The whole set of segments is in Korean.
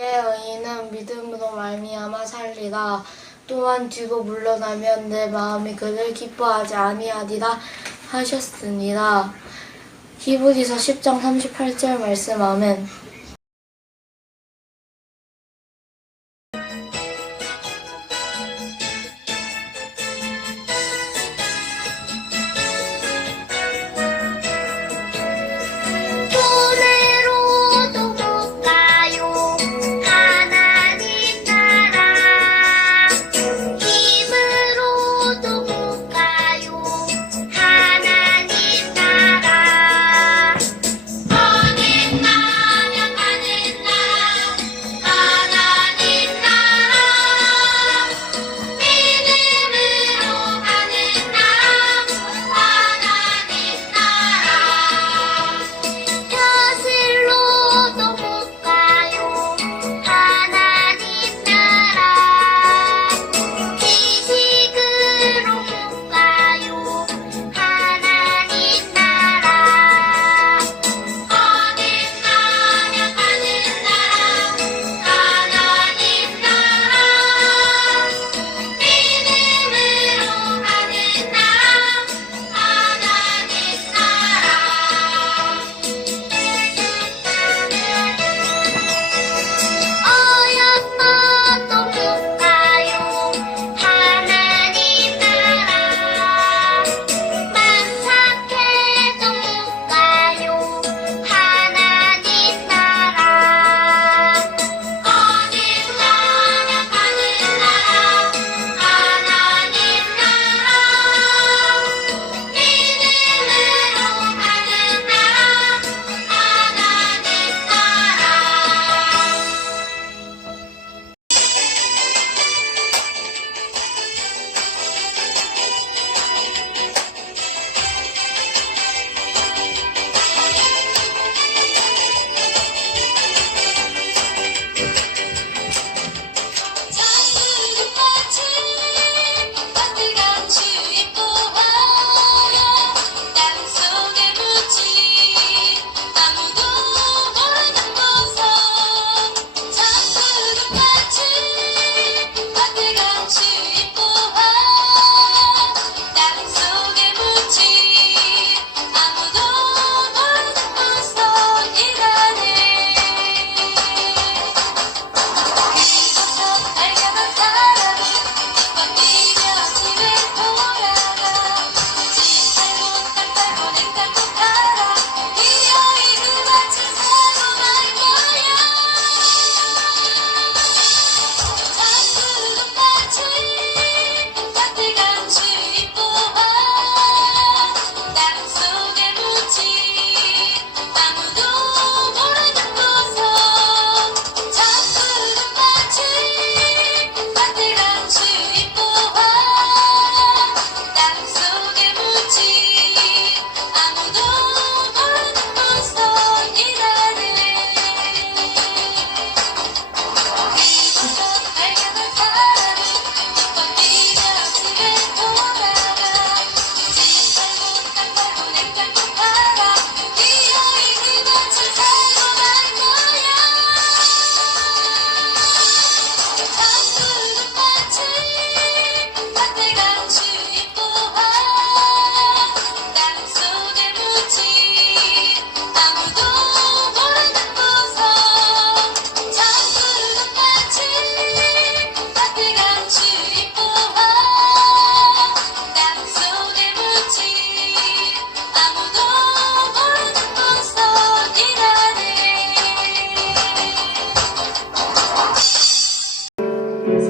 의인은 믿음으로 말미암아 살리라. 또한 뒤로 물러나면 내 마음이 그를 기뻐하지 아니하리라 하셨으니라. 히브리서 10장 38절 말씀. 아멘.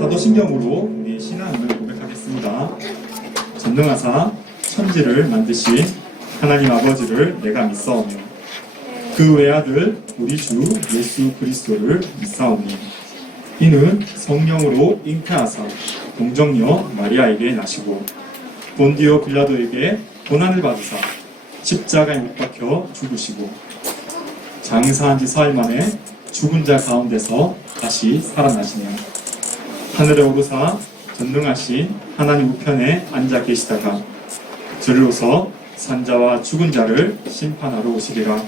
사도신경으로 우리 신앙을 고백하겠습니다. 전능하사 천지를 만드신 하나님 아버지를 내가 믿사오며 그 외아들 우리 주 예수 그리스도를 믿사오니 이는 성령으로 잉태하사 동정녀 마리아에게 나시고 본디오 빌라도에게 고난을 받으사 십자가에 못 박혀 죽으시고 장사한 지 사흘 만에 죽은 자 가운데서 다시 살아나시며 하늘에 오르사 전능하신 하나님 우편에 앉아 계시다가 저리로서 산자와 죽은 자를 심판하러 오시리라.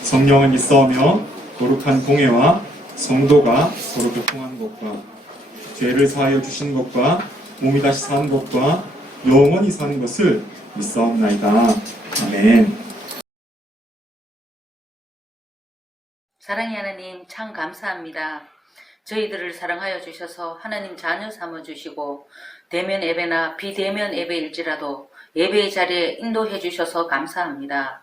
성령은 있사오며 거룩한 공회와 성도가 서로 교통하는 것과 죄를 사하여 주시는 것과 몸이 다시 사는 것과 영원히 사는 것을 믿사옵나이다. 아멘. 사랑의 하나님 참 감사합니다. 저희들을 사랑하여 주셔서 하나님 자녀 삼아주시고 대면 예배나 비대면 예배일지라도 예배의 자리에 인도해 주셔서 감사합니다.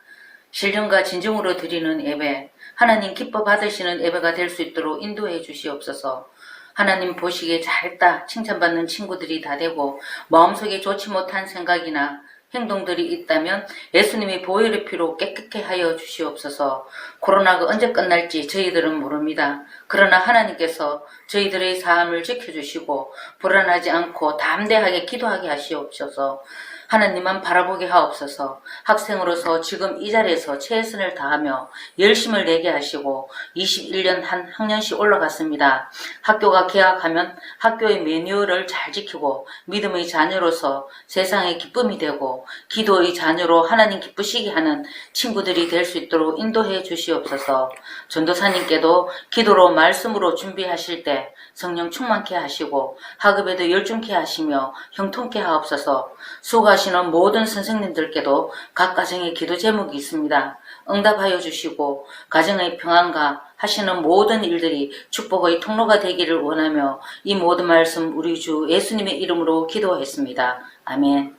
신령과 진정으로 드리는 예배, 하나님 기뻐 받으시는 예배가 될 수 있도록 인도해 주시옵소서. 하나님 보시기에 잘했다 칭찬받는 친구들이 다 되고 마음속에 좋지 못한 생각이나 행동들이 있다면 예수님이 보혈의 피로 깨끗게 하여 주시옵소서. 코로나가 언제 끝날지 저희들은 모릅니다. 그러나 하나님께서 저희들의 삶을 지켜주시고 불안하지 않고 담대하게 기도하게 하시옵소서. 하나님만 바라보게 하옵소서. 학생으로서 지금 이 자리에서 최선을 다하며 열심을 내게 하시고 21년 한 학년씩 올라갔습니다. 학교가 개학하면 학교의 매뉴얼을 잘 지키고 믿음의 자녀로서 세상의 기쁨이 되고 기도의 자녀로 하나님 기쁘시게 하는 친구들이 될 수 있도록 인도해 주시옵소서. 전도사님께도 기도로 말씀으로 준비하실 때 성령 충만케 하시고 학업에도 열중케 하시며 형통케 하옵소서. 수고하시는 모든 선생님들께도 각 가정에 기도 제목이 있습니다. 응답하여 주시고 가정의 평안과 하시는 모든 일들이 축복의 통로가 되기를 원하며 이 모든 말씀 우리 주 예수님의 이름으로 기도했습니다. 아멘.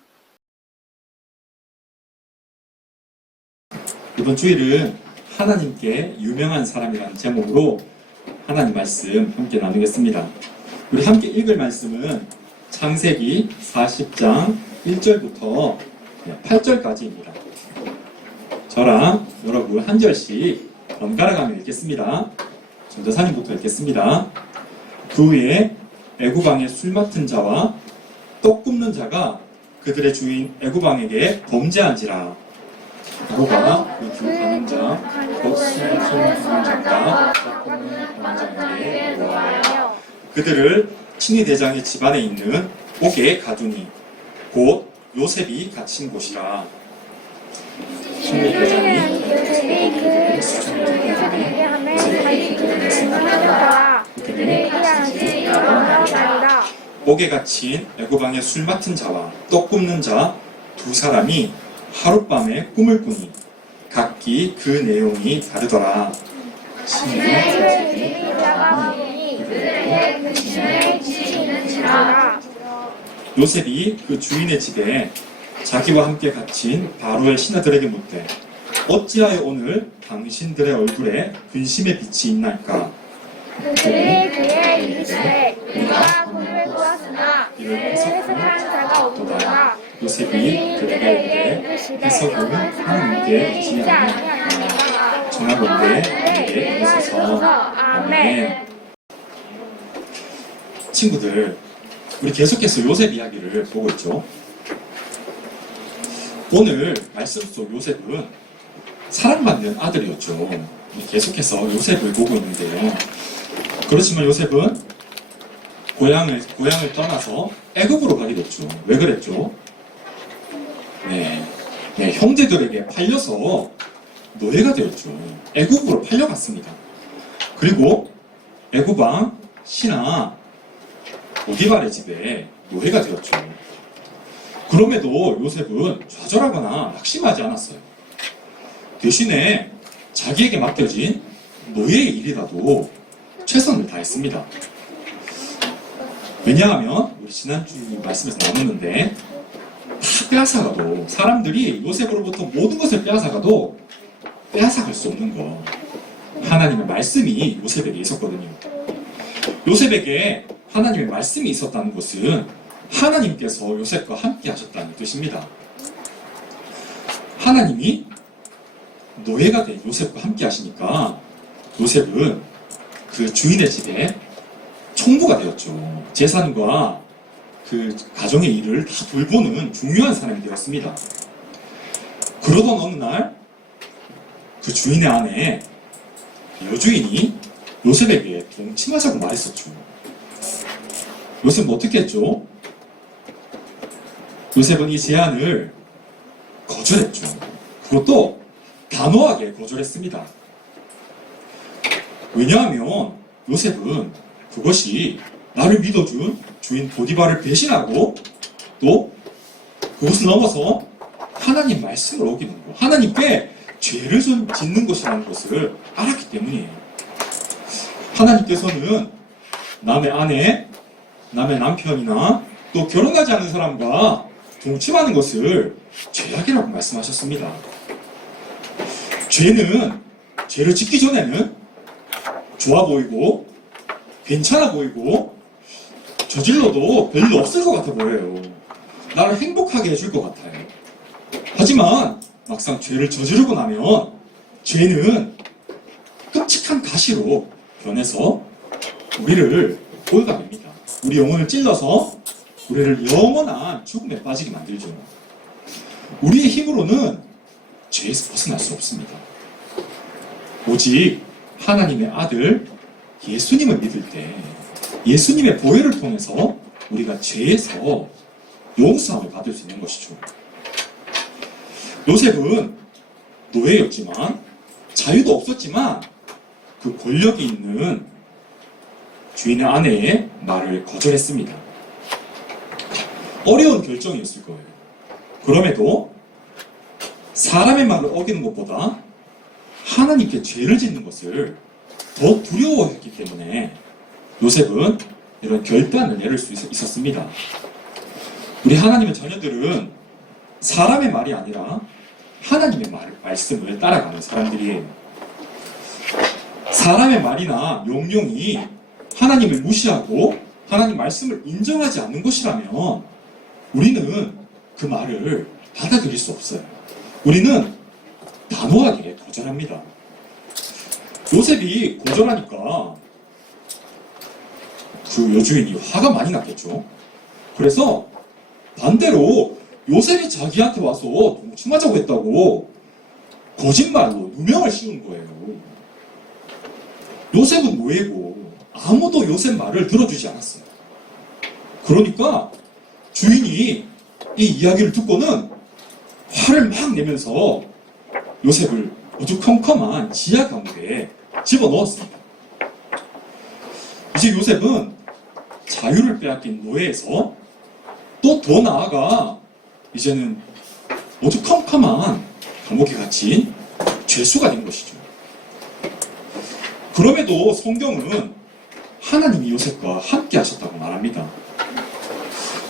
이번 주일은 하나님께 유명한 사람이라는 제목으로 하나님 말씀 함께 나누겠습니다. 우리 함께 읽을 말씀은 창세기 40장 1절부터 8절까지입니다. 저랑 여러분 한 절씩 번갈아가며 읽겠습니다. 전도사님부터 읽겠습니다. 그 후에 애굽 왕의 술 맡은 자와 떡 굽는 자가 그들의 주인 애굽 왕에게 범죄한지라. 바로가 그 가는 자, 곧 술을 굽는 자가 떡 굽는 자에게 노하여 그들을 친위 대장의 집안에 있는 옥에 가두니 곧 요셉이 갇힌 곳이라. 친위 대장이 그들을 수천하게 하며 요셉이 그들을 생각하더라. 그들이 갇힌 일어나리라. 옥에 갇힌 애굽 왕의 술 맡은 자와 떡 굽는 자 두 사람이 하룻밤에 꿈을 꾸니 각기 그 내용이 다르더라. 요셉이 그 주인의 집에 자기와 함께 갇힌 바로의 신하들에게 묻되 어찌하여 오늘 당신들의 얼굴에 근심의 빛이 있나이까? 그들이 그의 이르시되 우리가 꿈을 꾸었으나 이를 해석한 자가 없도다. 요셉이 그들에게 이르되 해석은 하나님께 계시지 아니하니까 정하건대 우리에게 이르소서. 아멘. 친구들, 우리 계속해서 요셉 이야기를 보고 있죠. 오늘 말씀 속 요셉은 사랑받는 아들이었죠. 계속해서 요셉을 보고 있는데요. 그렇지만 요셉은 고향을 떠나서 애굽으로 가게 됐죠. 왜 그랬죠? 형제들에게 팔려서 노예가 되었죠. 애굽으로 팔려갔습니다. 그리고 애굽 왕 신하 보디발의 집에 노예가 되었죠. 그럼에도 요셉은 좌절하거나 낙심하지 않았어요. 대신에 자기에게 맡겨진 노예의 일이라도 최선을 다했습니다. 왜냐하면 우리 지난주 말씀에서 나눴는데 다 빼앗아가도 사람들이 요셉으로부터 모든 것을 빼앗아가도 빼앗아갈 수 없는 거 하나님의 말씀이 요셉에게 있었거든요. 요셉에게 하나님의 말씀이 있었다는 것은 하나님께서 요셉과 함께 하셨다는 뜻입니다. 하나님이 노예가 된 요셉과 함께 하시니까 요셉은 그 주인의 집에 총부가 되었죠. 재산과 그 가정의 일을 다 돌보는 중요한 사람이 되었습니다. 그러던 어느 날 그 주인의 아내 여주인이 요셉에게 동침하자고 말했었죠. 요셉은 어떻게 했죠? 요셉은 이 제안을 거절했죠. 그것도 단호하게 거절했습니다. 왜냐하면 요셉은 그것이 나를 믿어준 주인 보디발을 배신하고 또 그것을 넘어서 하나님 말씀을 어기는 것, 하나님께 죄를 짓는 것이라는 것을 알았기 때문이에요. 하나님께서는 남의 아내, 남의 남편이나 또 결혼하지 않은 사람과 동침하는 것을 죄악이라고 말씀하셨습니다. 죄는 죄를 짓기 전에는 좋아 보이고 괜찮아 보이고 저질러도 별로 없을 것 같아 보여요. 나를 행복하게 해줄 것 같아요. 하지만 막상 죄를 저지르고 나면 죄는 끔찍한 가시로 변해서 우리를 올가맵니다. 우리 영혼을 찔러서 우리를 영원한 죽음에 빠지게 만들죠. 우리의 힘으로는 죄에서 벗어날 수 없습니다. 오직 하나님의 아들 예수님을 믿을 때 예수님의 보혈을 통해서 우리가 죄에서 용서함을 받을 수 있는 것이죠. 요셉은 노예였지만 자유도 없었지만 그 권력이 있는 주인의 아내의 말을 거절했습니다. 어려운 결정이었을 거예요. 그럼에도 사람의 말을 어기는 것보다 하나님께 죄를 짓는 것을 더 두려워했기 때문에 요셉은 이런 결단을 내릴 수 있었습니다. 우리 하나님의 자녀들은 사람의 말이 아니라 하나님의 말씀을 따라가는 사람들이에요. 사람의 말이나 명령이 하나님을 무시하고 하나님 말씀을 인정하지 않는 것이라면 우리는 그 말을 받아들일 수 없어요. 우리는 단호하게 거절합니다. 요셉이 거절하니까 그 여주인이 화가 많이 났겠죠. 그래서 반대로 요셉이 자기한테 와서 동침하자고 했다고 거짓말로 누명을 씌운 거예요. 요셉은 노예고 아무도 요셉 말을 들어주지 않았어요. 그러니까 주인이 이 이야기를 듣고는 화를 막 내면서 요셉을 어두컴컴한 지하 감옥에 집어넣었습니다. 이제 요셉은 자유를 빼앗긴 노예에서 또 더 나아가 이제는 어두컴컴한 감옥에 갇힌 죄수가 된 것이죠. 그럼에도 성경은 하나님이 요셉과 함께 하셨다고 말합니다.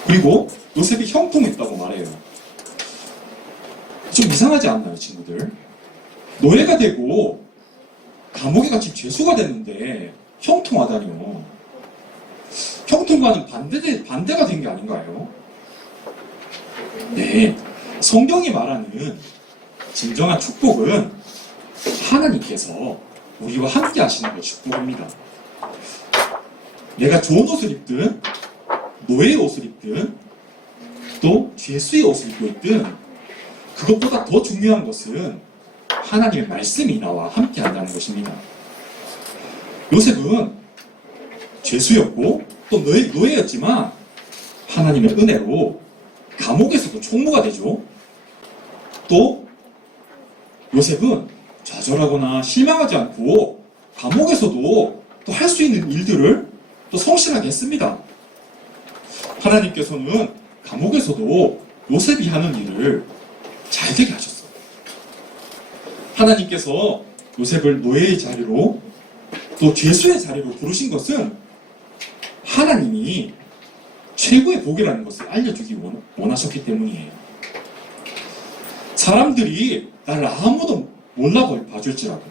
그리고 요셉이 형통했다고 말해요. 좀 이상하지 않나요, 친구들? 노예가 되고 감옥에 갇힌 죄수가 됐는데 형통하다니요. 형통과는 반대가 된 게 아닌가요? 네, 성경이 말하는 진정한 축복은 하나님께서 우리와 함께 하시는 것 축복입니다. 내가 좋은 옷을 입든 노예의 옷을 입든 또 죄수의 옷을 입고 있든 그것보다 더 중요한 것은 하나님의 말씀이 나와 함께 한다는 것입니다. 요셉은 죄수였고 또 노예였지만 하나님의 은혜로 감옥에서도 총무가 되죠. 또 요셉은 좌절하거나 실망하지 않고 감옥에서도 또 할 수 있는 일들을 또 성실하게 했습니다. 하나님께서는 감옥에서도 요셉이 하는 일을 잘 되게 하셨어요. 하나님께서 요셉을 노예의 자리로 또 죄수의 자리로 부르신 것은 하나님이 최고의 복이라는 것을 알려주기 원하셨기 때문이에요. 사람들이 나를 아무도 몰라 봐줄지라도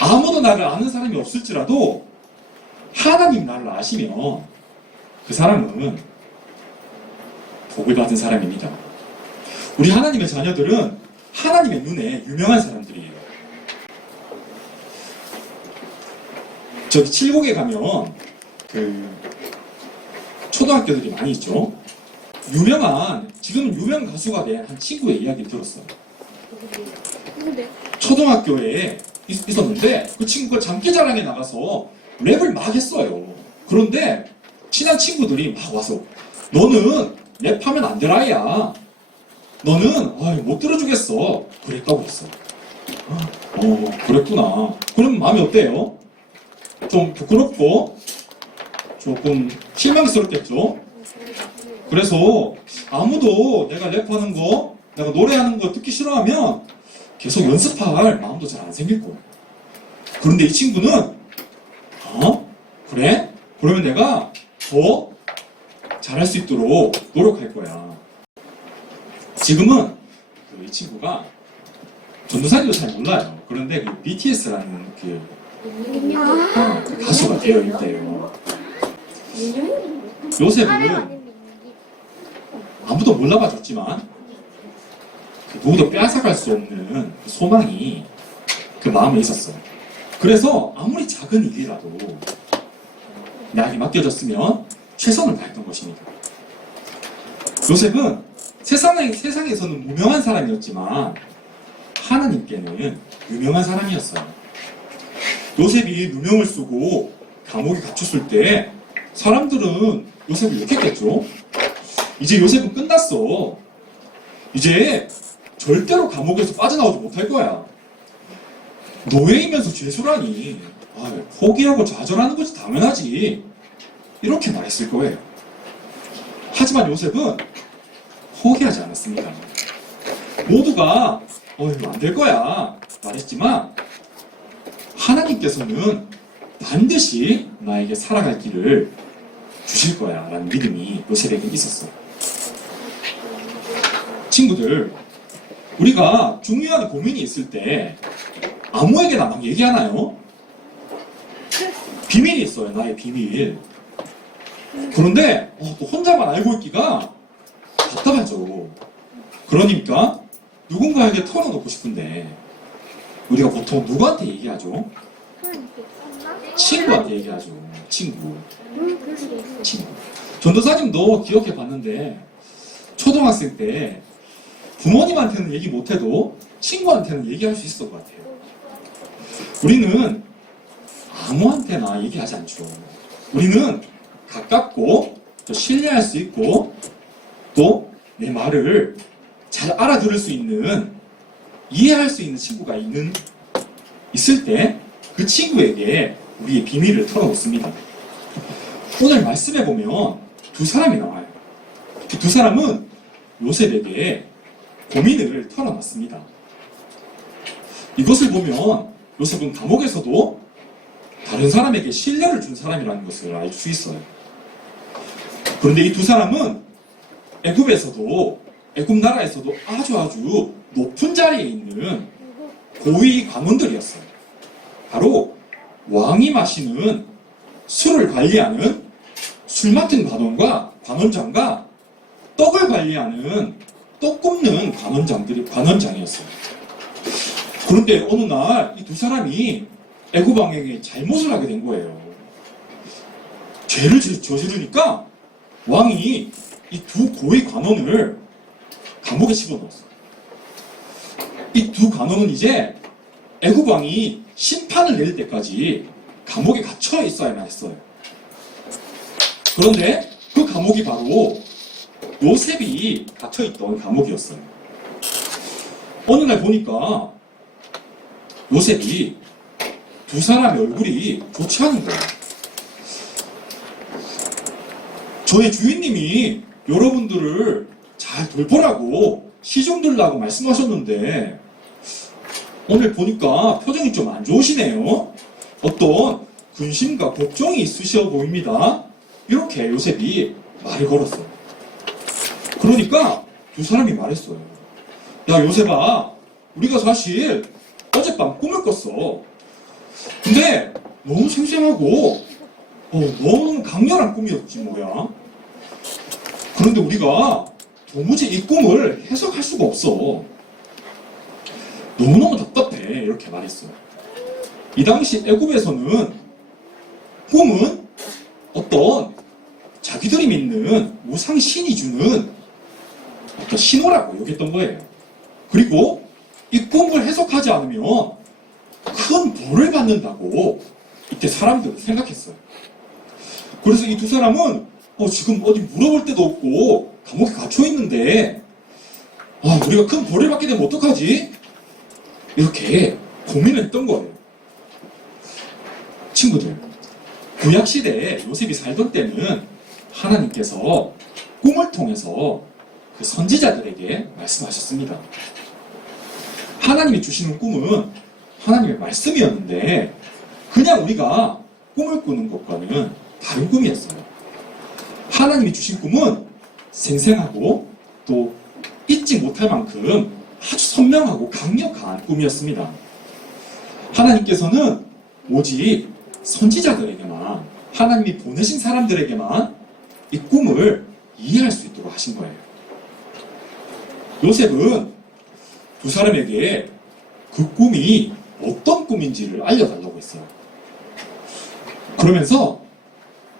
아무도 나를 아는 사람이 없을지라도 하나님 나를 아시면 그 사람은 복을 받은 사람입니다. 우리 하나님의 자녀들은 하나님의 눈에 유명한 사람들이에요. 저기 칠곡에 가면 그 초등학교들이 많이 있죠. 지금은 유명 가수가 된 한 친구의 이야기를 들었어요. 초등학교에 있었는데 그 친구가 장기자랑에 나가서 랩을 막 했어요. 그런데 친한 친구들이 막 와서 너는 랩하면 안 될 아이야. 너는 못 들어주겠어. 그랬다고 했어. 그랬구나. 그럼 마음이 어때요? 좀 부끄럽고 조금 실망스럽겠죠? 그래서 아무도 내가 랩하는 거, 내가 노래하는 거 듣기 싫어하면 계속 연습할 마음도 잘 안 생길 거예요. 그런데 이 친구는 그래? 그러면 내가 더 잘할 수 있도록 노력할 거야. 지금은 이 친구가 전도사님도 잘 몰라요. 그런데 그 BTS라는 그 가수가 되어 있대요. 요셉은 아무도 몰라봐줬지만 그 누구도 빼앗아갈 수 없는 그 소망이 그 마음에 있었어요. 그래서 아무리 작은 일이라도 나에게 맡겨졌으면 최선을 다했던 것입니다. 요셉은 세상에서는 무명한 사람이었지만 하나님께는 유명한 사람이었어요. 요셉이 누명을 쓰고 감옥에 갇혔을 때 사람들은 요셉을 욕했겠죠. 이제 요셉은 끝났어. 이제 절대로 감옥에서 빠져나오지 못할 거야. 노예이면서 죄수라니. 포기하고 좌절하는 것이 당연하지. 이렇게 말했을 거예요. 하지만 요셉은 포기하지 않았습니다. 모두가 이거 안 될 거야 말했지만 하나님께서는 반드시 나에게 살아갈 길을 주실 거야 라는 믿음이 요셉에게 있었어요. 친구들, 우리가 중요한 고민이 있을 때 아무에게나 막 얘기하나요? 비밀이 있어요. 나의 비밀. 그런데 또 혼자만 알고 있기가 답답하죠. 그러니까 누군가에게 털어놓고 싶은데 우리가 보통 누구한테 얘기하죠? 친구한테 얘기하죠. 친구. 전도사님도 기억해 봤는데 초등학생 때 부모님한테는 얘기 못해도 친구한테는 얘기할 수 있을 것 같아요. 우리는 아무한테나 얘기하지 않죠. 우리는 가깝고 또 신뢰할 수 있고 또 내 말을 잘 알아들을 수 있는, 이해할 수 있는 친구가 있을 때 그 친구에게 우리의 비밀을 털어놓습니다. 오늘 말씀해 보면 두 사람이 나와요. 그 두 사람은 요셉에게 고민을 털어놨습니다. 이것을 보면 요셉은 감옥에서도 다른 사람에게 신뢰를 준 사람이라는 것을 알 수 있어요. 그런데 이 두 사람은 애굽 나라에서도 아주 높은 자리에 있는 고위 관원들이었어요. 바로 왕이 마시는 술을 관리하는 술 맡은 관원장과 떡을 관리하는 떡 굽는 관원장이었어요. 그런데 어느 날 이 두 사람이 애굽 왕에게 잘못을 하게 된 거예요. 죄를 저지르니까 왕이 이 두 고위 관원을 감옥에 집어넣었어요. 이 두 관원은 이제 애굽 왕이 심판을 내릴 때까지 감옥에 갇혀 있어야만 했어요. 그런데 그 감옥이 바로 요셉이 갇혀있던 감옥이었어요. 어느 날 보니까 요셉이 두 사람의 얼굴이 좋지 않은 거예요. 저의 주인님이 여러분들을 잘 돌보라고 시중 들라고 말씀하셨는데 오늘 보니까 표정이 좀 안 좋으시네요. 어떤 근심과 걱정이 있으셔 보입니다. 이렇게 요셉이 말을 걸었어요. 그러니까 두 사람이 말했어요. 야, 요셉아, 우리가 사실 어젯밤 꿈을 꿨어. 근데 너무 생생하고 너무 강렬한 꿈이었지 뭐야. 그런데 우리가 도무지 이 꿈을 해석할 수가 없어. 너무너무 답답해. 이렇게 말했어요. 이 당시 애굽에서는 꿈은 어떤 자기들이 믿는 우상 신이 주는 어떤 신호라고 여겼던 거예요. 그리고 이 꿈을 해석하지 않으면 큰 벌을 받는다고 이때 사람들은 생각했어요. 그래서 이 두 사람은 지금 어디 물어볼 데도 없고 감옥에 갇혀 있는데 우리가 큰 벌을 받게 되면 어떡하지? 이렇게 고민을 했던 거예요. 친구들, 구약시대에 요셉이 살던 때는 하나님께서 꿈을 통해서 그 선지자들에게 말씀하셨습니다. 하나님이 주시는 꿈은 하나님의 말씀이었는데 그냥 우리가 꿈을 꾸는 것과는 다른 꿈이었어요. 하나님이 주신 꿈은 생생하고 또 잊지 못할 만큼 아주 선명하고 강력한 꿈이었습니다. 하나님께서는 오직 선지자들에게만, 하나님이 보내신 사람들에게만 이 꿈을 이해할 수 있도록 하신 거예요. 요셉은 두 사람에게 그 꿈이 어떤 꿈인지를 알려달라고 했어요. 그러면서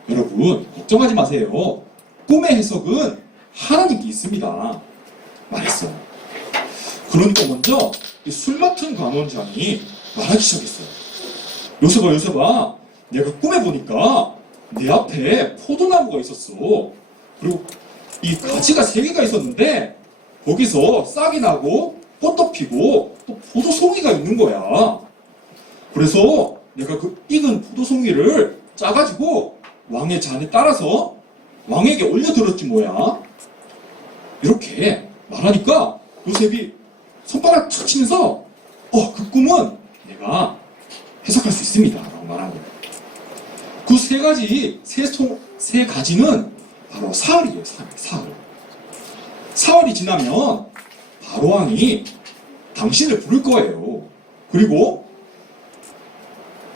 여러분 걱정하지 마세요. 꿈의 해석은 하나님께 있습니다. 말했어요. 그러니까 먼저 이 술 맡은 관원장이 말하기 시작했어요. 요셉아, 요셉아, 내가 꿈에 보니까 내 앞에 포도나무가 있었어. 그리고 이 가지가 3개가 있었는데 거기서 싹이 나고 꽃도 피고 또 포도송이가 있는 거야. 그래서 내가 그 익은 포도송이를 짜가지고 왕의 잔에 따라서 왕에게 올려들었지 뭐야. 이렇게 말하니까 요셉이 손바닥 탁 치면서 그 꿈은 내가 해석할 수 있습니다 라고 말한 거예요. 그 3가지, 세 가지는 바로 사흘이에요. 사흘. 사흘이 지나면 바로왕이 당신을 부를 거예요. 그리고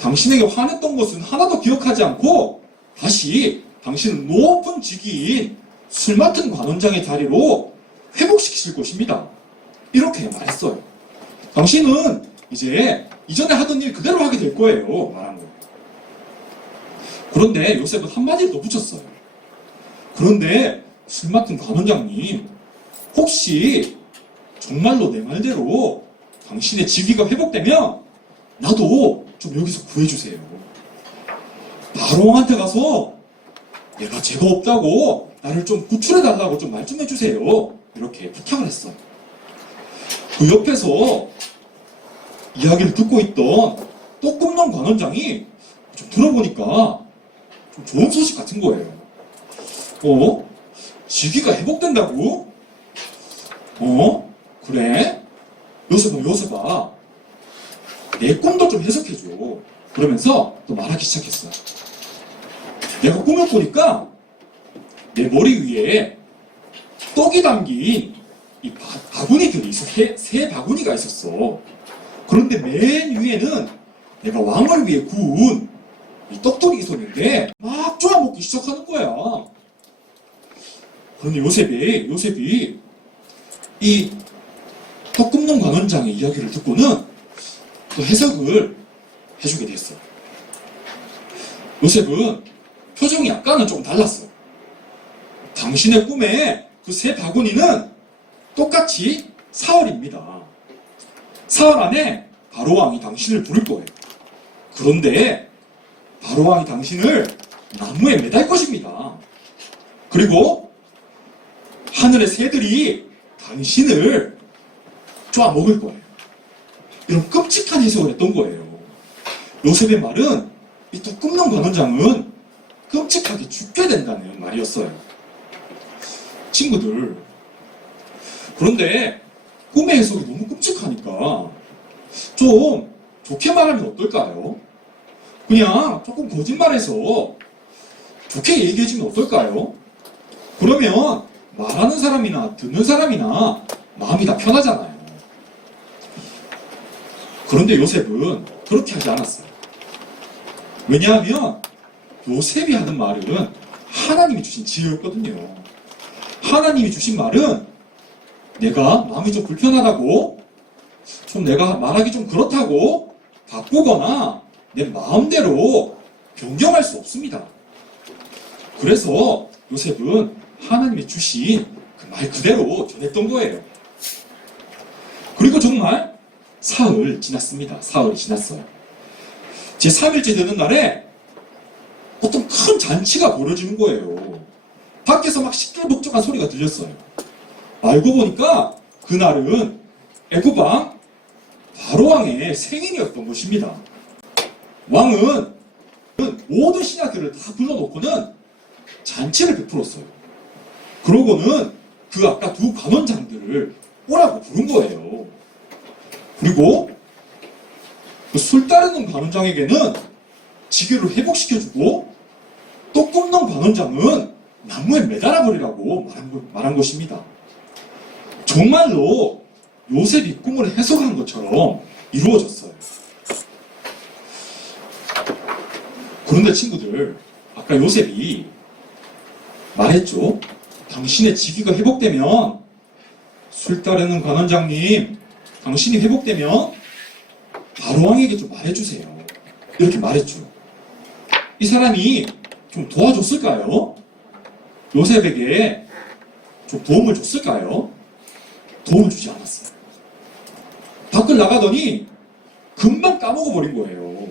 당신에게 화냈던 것은 하나도 기억하지 않고 다시 당신을 높은 직위인 술 맡은 관원장의 자리로 회복시키실 것입니다. 이렇게 말했어요. 당신은 이제 이전에 하던 일 그대로 하게 될 거예요. 말한 거예요. 그런데 요셉은 한마디를 더 붙였어요. 그런데 술 맡은 관원장님, 혹시 정말로 내 말대로 당신의 직위가 회복되면 나도 좀 여기서 구해주세요. 바로왕한테 가서 내가 죄가 없다고 나를 좀 구출해달라고 좀 말 좀 해주세요. 이렇게 부탁을 했어요. 그 옆에서 이야기를 듣고 있던 떡꿈놈 관원장이 좀 들어보니까 좀 좋은 소식 같은 거예요. 직위가 회복된다고? 그래? 요셉아, 내 꿈도 좀 해석해줘. 그러면서 또 말하기 시작했어요. 내가 꿈을 꾸니까 내 머리 위에 떡이 담긴 이 바구니들이 있어. 세 바구니가 있었어. 그런데 맨 위에는 내가 왕을 위해 구운 이 떡들이 있었는데 막 쪼아 먹기 시작하는 거야. 그런데 요셉이 이 떡굽는 관원장의 이야기를 듣고는 또 해석을 해주게 됐어요. 요셉은 표정이 약간은 조금 달랐어요. 당신의 꿈에 그 3바구니는 똑같이 사흘입니다. 사흘 안에 바로왕이 당신을 부를 거예요. 그런데 바로왕이 당신을 나무에 매달 것입니다. 그리고 하늘의 새들이 당신을 쪼아 먹을 거예요. 이런 끔찍한 해석을 했던 거예요. 요셉의 말은 이 또 꿈놈 관원장은 끔찍하게 죽게 된다는 말이었어요. 친구들, 그런데 꿈의 해석이 너무 끔찍하니까 좀 좋게 말하면 어떨까요? 그냥 조금 거짓말해서 좋게 얘기해주면 어떨까요? 그러면 말하는 사람이나 듣는 사람이나 마음이 다 편하잖아요. 그런데 요셉은 그렇게 하지 않았어요. 왜냐하면 요셉이 하는 말은 하나님이 주신 지혜였거든요. 하나님이 주신 말은 내가 마음이 좀 불편하다고, 좀 내가 말하기 좀 그렇다고 바꾸거나 내 마음대로 변경할 수 없습니다. 그래서 요셉은 하나님이 주신 그 말 그대로 전했던 거예요. 그리고 정말 사흘이 지났습니다. 사흘이 지났어요. 제3일째 되는 날에 어떤 큰 잔치가 벌어지는 거예요. 밖에서 막 시끌벅적한 소리가 들렸어요. 알고 보니까 그날은 애굽왕 바로왕의 생일이었던 것입니다. 왕은 모든 신하들을 다 불러놓고는 잔치를 베풀었어요. 그러고는 그 아까 두 관원장들을 오라고 부른 거예요. 그리고 그 술 따르는 관원장에게는 지게를 회복시켜주고 또 굽는 관원장은 나무에 매달아 버리라고 말한 것입니다. 정말로 요셉이 꿈을 해석한 것처럼 이루어졌어요. 그런데 친구들, 아까 요셉이 말했죠. 당신의 직위가 회복되면, 술 따르는 관원장님, 당신이 회복되면 바로왕에게 좀 말해주세요. 이렇게 말했죠. 이 사람이 좀 도와줬을까요? 요셉에게 좀 도움을 줬을까요? 도움을 주지 않았어요. 밖을 나가더니 금방 까먹어버린 거예요.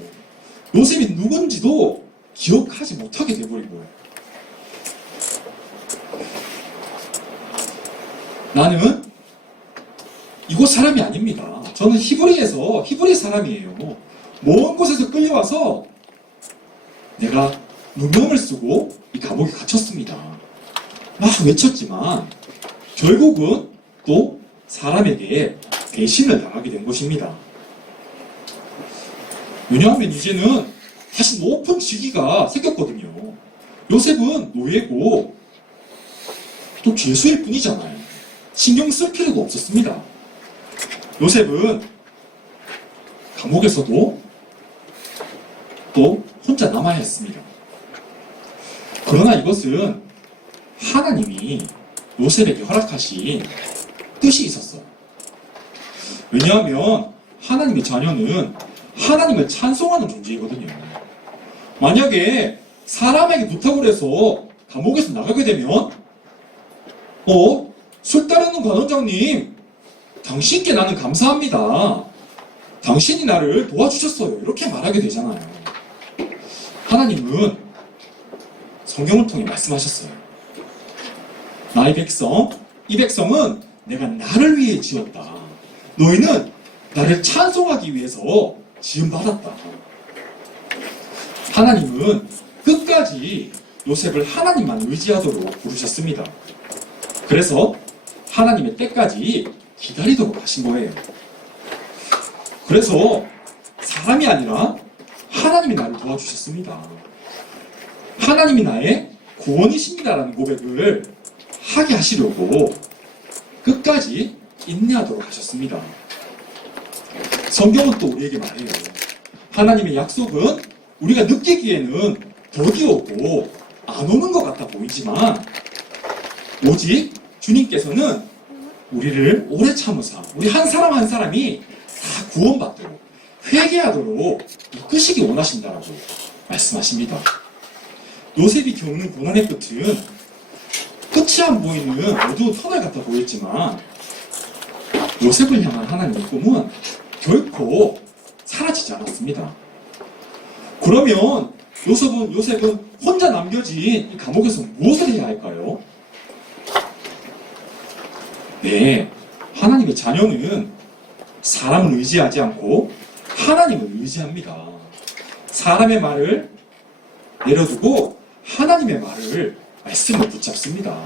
요셉이 누군지도 기억하지 못하게 돼버린 거예요. 나는 이곳 사람이 아닙니다. 저는 히브리 사람이에요. 먼 곳에서 끌려와서 내가 누명을 쓰고 이 감옥에 갇혔습니다. 막 외쳤지만 결국은 또 사람에게 배신을 당하게 된 것입니다. 왜냐하면 이제는 다시 높은 직위가 생겼거든요. 요셉은 노예고 또 죄수일 뿐이잖아요. 신경 쓸 필요도 없었습니다. 요셉은 감옥에서도 또 혼자 남아야 했습니다. 그러나 이것은 하나님이 요셉에게 허락하신 뜻이 있었어요. 왜냐하면 하나님의 자녀는 하나님을 찬송하는 존재이거든요. 만약에 사람에게 부탁을 해서 감옥에서 나가게 되면 술 따르는 관원장님, 당신께 나는 감사합니다. 당신이 나를 도와주셨어요. 이렇게 말하게 되잖아요. 하나님은 성경을 통해 말씀하셨어요. 나의 백성, 이 백성은 내가 나를 위해 지었다. 너희는 나를 찬송하기 위해서 지음받았다. 하나님은 끝까지 요셉을 하나님만 의지하도록 부르셨습니다. 그래서 하나님의 때까지 기다리도록 하신 거예요. 그래서 사람이 아니라 하나님이 나를 도와주셨습니다. 하나님이 나의 구원이십니다라는 고백을 하게 하시려고 끝까지 인내하도록 하셨습니다. 성경은 또 우리에게 말해요. 하나님의 약속은 우리가 느끼기에는 덕이 오고 안 오는 것 같아 보이지만 오직 주님께서는 우리를 오래 참으사 우리 한 사람 한 사람이 다 구원받도록 회개하도록 이끄시기 원하신다라고 말씀하십니다. 요셉이 겪는 고난의 끝은 끝이 안 보이는 어두운 터널 같아 보였지만 요셉을 향한 하나님의 꿈은 결코 사라지지 않았습니다. 그러면 요셉은 혼자 남겨진 이 감옥에서 무엇을 해야 할까요? 네, 하나님의 자녀는 사람을 의지하지 않고 하나님을 의지합니다. 사람의 말을 내려두고 하나님의 말씀을 붙잡습니다.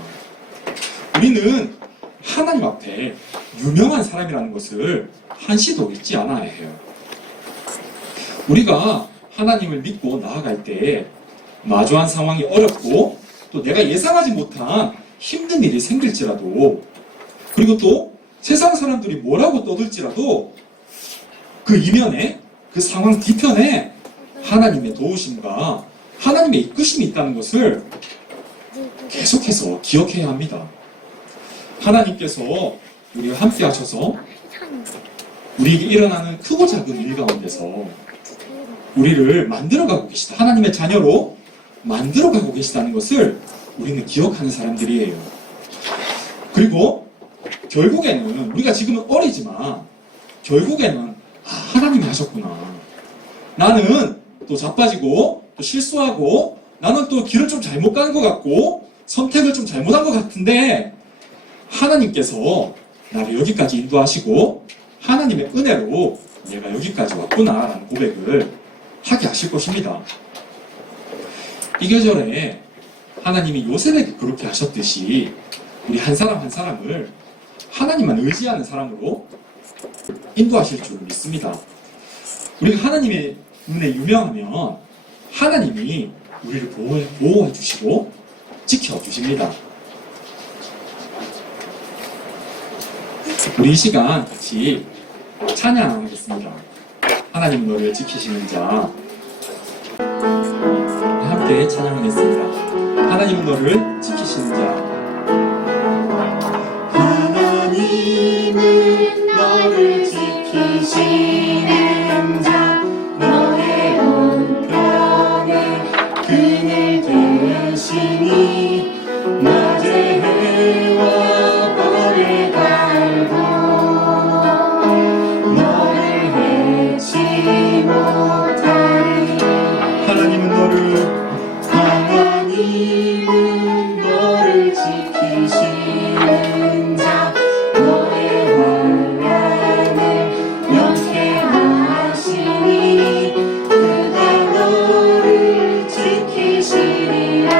우리는 하나님 앞에 유명한 사람이라는 것을 한시도 잊지 않아야 해요. 우리가 하나님을 믿고 나아갈 때 마주한 상황이 어렵고 또 내가 예상하지 못한 힘든 일이 생길지라도 그리고 또 세상 사람들이 뭐라고 떠들지라도 그 이면에 그 상황 뒤편에 하나님의 도우심과 하나님의 이끄심이 있다는 것을 계속해서 기억해야 합니다. 하나님께서 우리와 함께 하셔서 우리에게 일어나는 크고 작은 일 가운데서 우리를 만들어가고 계시다. 하나님의 자녀로 만들어가고 계시다는 것을 우리는 기억하는 사람들이에요. 그리고 결국에는 우리가 지금은 어리지만 결국에는 하나님이 하셨구나. 나는 또 자빠지고 또 실수하고 나는 또 길을 좀 잘못 간 것 같고 선택을 좀 잘못한 것 같은데 하나님께서 나를 여기까지 인도하시고 하나님의 은혜로 내가 여기까지 왔구나 라는 고백을 하게 하실 것입니다. 이 계절에 하나님이 요셉에게 그렇게 하셨듯이 우리 한 사람 한 사람을 하나님만 의지하는 사람으로 인도하실 줄 믿습니다. 우리가 하나님의 눈에 유명하면 하나님이 우리를 보호해 주시고 지켜 주십니다. 우리 이 시간 같이 찬양하겠습니다. 하나님 너를 지키시는 자. 함께 찬양하겠습니다. 하나님은 너를 지키시는 자. 하나님은 너를 지키시는 자. 너의 우편에 그늘 드시니 낮에 해와 벌을 갈고 너를 해치 못하리. 하나님은 너를 지키시는 자. 너의 환난을 면케하시니 그가 너를 지키시리라.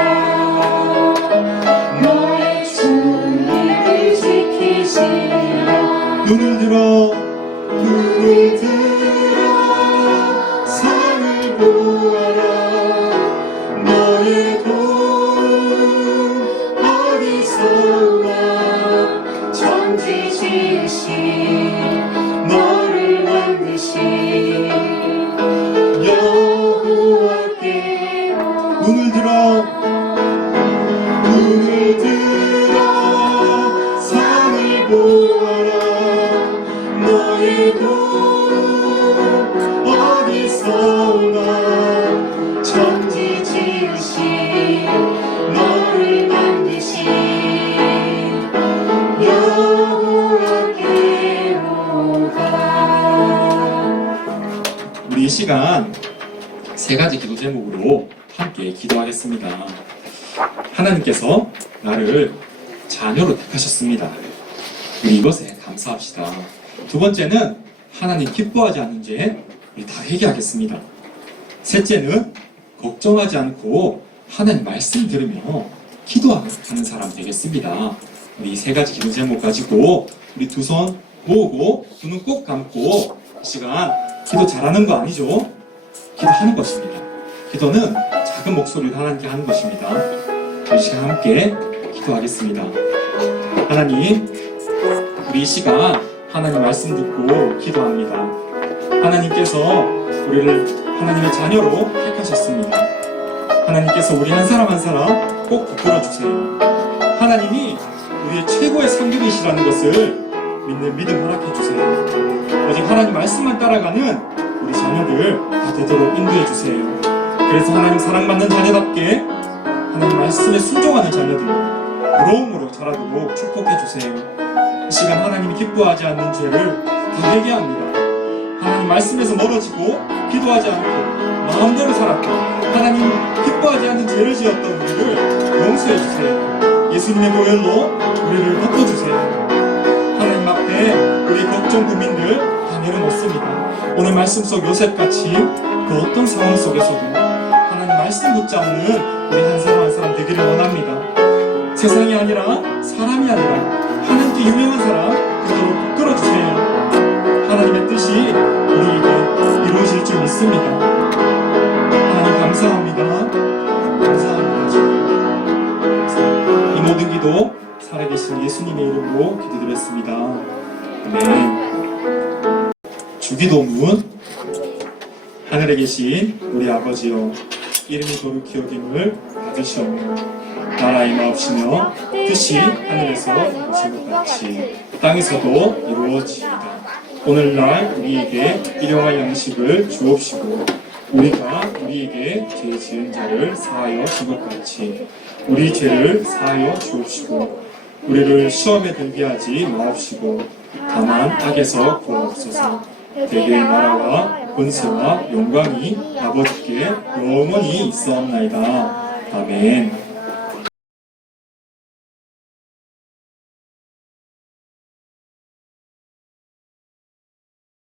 너의 주님을 지키시리라. 눈을 들어 산을 보아라. 너의 도움 어디서 오나. 천지 지으신 너를 만드신 여호와께 눈을 들어 산을 보아라. 너의 도움 어디서 오나. 천지 지으신 너를 만드신 여호와께로 가. 우리 이 시간 세 가지 기도 제목으로 함께 기도하겠습니다. 하나님께서 나를 자녀로 택하셨습니다. 우리 이것에 감사합시다. 두 번째는 하나님 기뻐하지 않는 죄 우리 다 회개하겠습니다. 셋째는 걱정하지 않고 하나님 말씀 들으며 기도하는 사람 되겠습니다. 우리 이 세 가지 기도 제목 가지고 우리 두 손 모으고 두 눈 꼭 감고 이 시간 기도 잘하는 거 아니죠? 기도하는 것입니다. 기도는 작은 목소리로 하나님께 하는 것입니다. 이 시간 함께 기도하겠습니다. 하나님, 우리 이 시간 하나님 말씀 듣고 기도합니다. 하나님께서 우리를 하나님의 자녀로 택하셨습니다. 하나님께서 우리 한 사람 한 사람 꼭 붙들어 주세요. 하나님이 우리의 최고의 상급이시라는 것을 믿는 믿음 허락해 주세요. 오직 하나님 말씀만 따라가는 우리 자녀들 다 되도록 인도해 주세요. 그래서 하나님 사랑받는 자녀답게 하나님 말씀에 순종하는 자녀들 부러움으로 자라도록 축복해 주세요. 이 시간 하나님이 기뻐하지 않는 죄를 다 회개합니다. 하나님 말씀에서 멀어지고 기도하지 않고 마음대로 살았고 하나님 기뻐하지 않는 죄를 지었던 우리를 용서해 주세요. 예수님의 보혈로 우리를 덮어주세요. 하나님 앞에 우리 걱정 고민들 다 내려놓습니다. 오늘 말씀 속 요셉같이 그 어떤 상황 속에서도 하나님 말씀 붙잡는 우리 한 사람 한 사람 되기를 원합니다. 세상이 아니라 사람이 아니라 하나님께 유명한 사람 그대로 끌어주세요. 하나님의 뜻이 우리에게 이루어질 줄 믿습니다. 하나님 감사합니다. 감사합니다. 이 모든 기도 살아계신 예수님의 이름으로 기도드렸습니다. 아멘. 주기도문. 하늘에 계신 우리 아버지여, 이름이 거룩히 여김을 받으시오며 나라의 마옵시며 뜻이 하늘에서 이루어진 것 같이 땅에서도 이루어지이다. 오늘날 우리에게 일용할 양식을 주옵시고 우리가 우리에게 죄 지은 자를 사하여 준 것 같이 우리 죄를 사하여 주옵시고 우리를 시험에 들게 하지 마옵시고 다만 악에서 구하옵소서. 대개의 나라와 권세와 영광이 아버지께 영원히 있사옵나이다. 아멘.